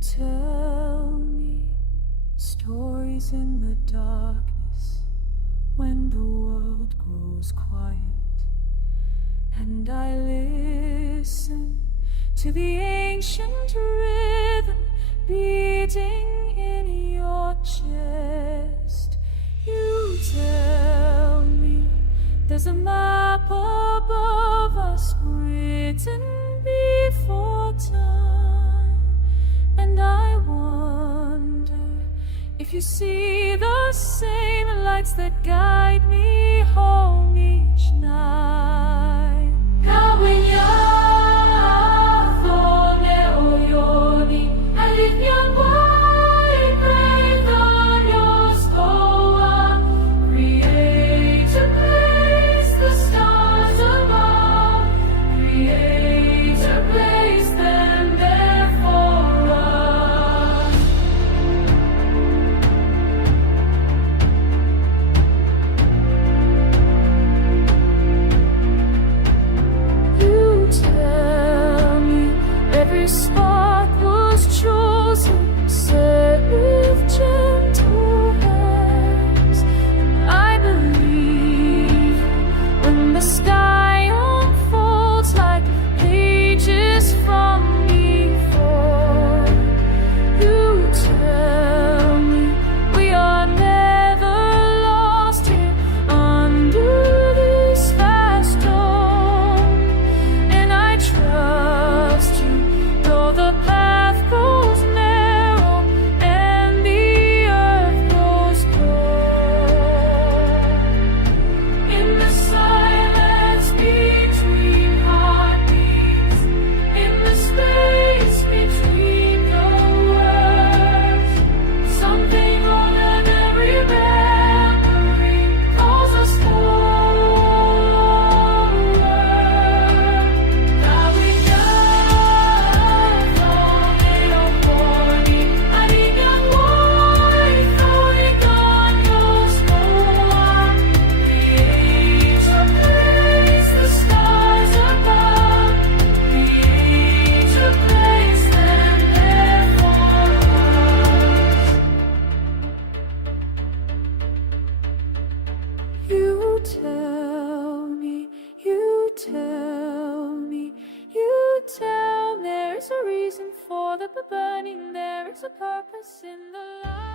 tell me stories in the darkness when the world grows quiet, and I listen to the ancient rhythm beating in your chest. You tell me there's a map above us written before time, and I wonder if you see the same lights that guide me home each night. Spot was chosen, set with gentle hands. I believe when the sky unfolds like pages from before. You tell me we are never lost here under this vast dome, and I trust you. The path goes narrow and the earth goes cold. In the silence between heartbeats, in the space between the words, something older than memory calls us forward. Now we know. You tell me, there is a reason for the burning, there is a purpose in the light.